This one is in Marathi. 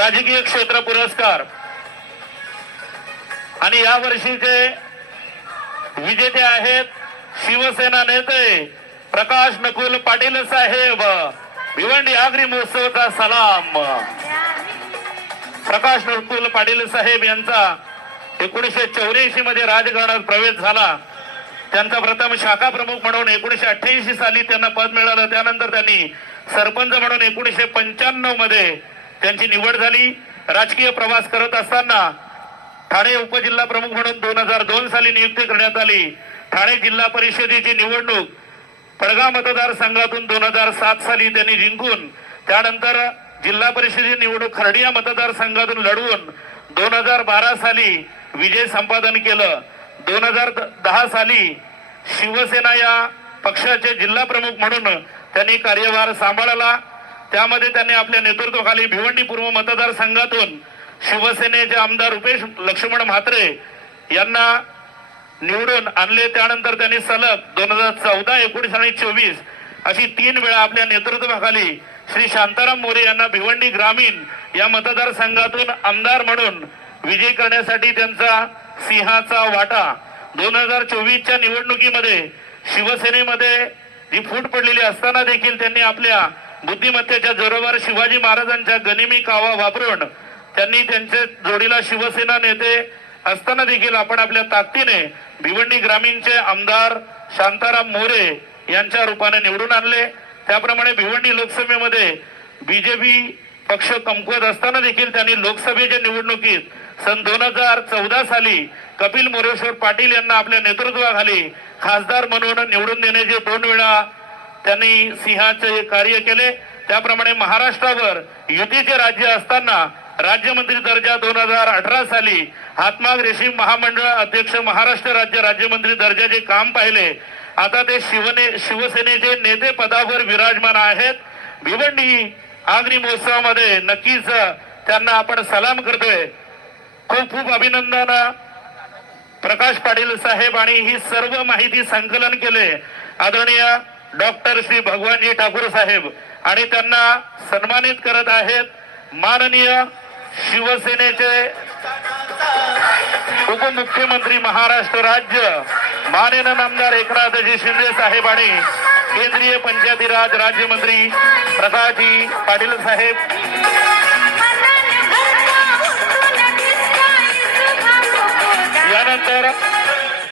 राजकीय क्षेत्र पुरस्कार. आणि या वर्षीचे विजेते आहेत शिवसेना नेते प्रकाश नकुल पाटील साहेब. भिवंडी आगरी महोत्सवचा सलाम. प्रकाश नकुल पाटील साहेब यांचा एकोणीसशे चौऱ्याऐंशी मध्ये राजकारणात प्रवेश झाला. त्यांचा प्रथम शाखा प्रमुख म्हणून एकोणीसशे अठ्ठ्याऐंशी साली त्यांना पद मिळालं. त्यानंतर त्यांनी सरपंच म्हणून एकोणीसशे पंच्याण्णवमध्ये त्यांची निवड झाली. राजकीय प्रवास करत असताना ठाणे उपजिल्हा प्रमुख म्हणून दोन हजार दोन साली नियुक्ती करण्यात आली. ठाणे जिल्हा परिषदेची निवडणूक परगा मतदारसंघातून दोन हजार सात साली त्यांनी जिंकून त्यानंतर जिल्हा परिषदेची निवडणूक खर्डिया मतदारसंघातून लढवून दोन हजार बारा साली विजय संपादन केलं. दोन हजार दहा साली शिवसेना या पक्षाचे जिल्हा प्रमुख म्हणून त्यांनी कार्यभार सांभाळला. त्यामध्ये त्यांनी आपल्या नेतृत्वाखाली भिवंडी पूर्व मतदारसंघातून शिवसेनेचे आमदार रुपेश लक्ष्मण म्हात्रे यांना निवडून आणले. त्यानंतर त्यांनी सलग दोन हजार चौदा एकोणीस आणि चोवीस अशी तीन वेळा आपल्या नेतृत्वाखाली श्री शांताराम मोरे यांना भिवंडी ग्रामीण या मतदारसंघातून आमदार म्हणून विजय करण्यासाठी त्यांचा सिंहाचा वाटा दोन हजार चोवीसच्या निवडणुकीमध्ये शिवसेनेमध्ये जी फूट पडलेली असताना देखील त्यांनी आपल्या बुद्धिमत्तेच्या जोरावर शिवाजी महाराजांच्या गनिमी कावा वापरून त्यांनी त्यांच्या जोडीला शिवसेना नेते असताना देखील आपण आपल्या ताकदीने भिवंडी ग्रामीणचे आमदार शांताराम मोरे यांच्या रूपाने निवडून आणले. त्याप्रमाणे भिवंडी लोकसभेमध्ये बीजेपी पक्ष कमकुवत असताना देखील त्यांनी लोकसभेच्या निवडणुकीत सन दोन हजार चौदा साली कपिल मोरेश्वर पाटील यांना आपल्या नेतृत्वाखाली खासदार म्हणून निवडून देण्याचे दोन वेळा त्यांनी सिंहाचे कार्य केले. त्याप्रमाणे महाराष्ट्रावर युतीचे राज्य असताना राज्यमंत्री दर्जा दोन हजार अठरा साली हातमाग रेशीम महामंडळ अध्यक्ष महाराष्ट्र राज्य राज्यमंत्री दर्जाचे काम पाहिले. आता ते शिवने शिवसेनेचे नेते पदावर विराजमान आहेत. भिवंडी आगरी महोत्सवामध्ये नक्कीच त्यांना आपण सलाम करतोय. खूप खूप अभिनंदन प्रकाश पाटील साहेब आणि ही सर्व माहिती संकलन केले. आदरणीय डॉक्टर श्री भगवानजी ठाकूर साहेब आणि त्यांना सन्मानित करत आहेत माननीय शिवसेनेचे उपमुख्यमंत्री महाराष्ट्र राज्य माननीय नामदार एकनाथजी शिंदे साहेब आणि केंद्रीय पंचायती राज राज्यमंत्री प्रकाशजी पाटील साहेब.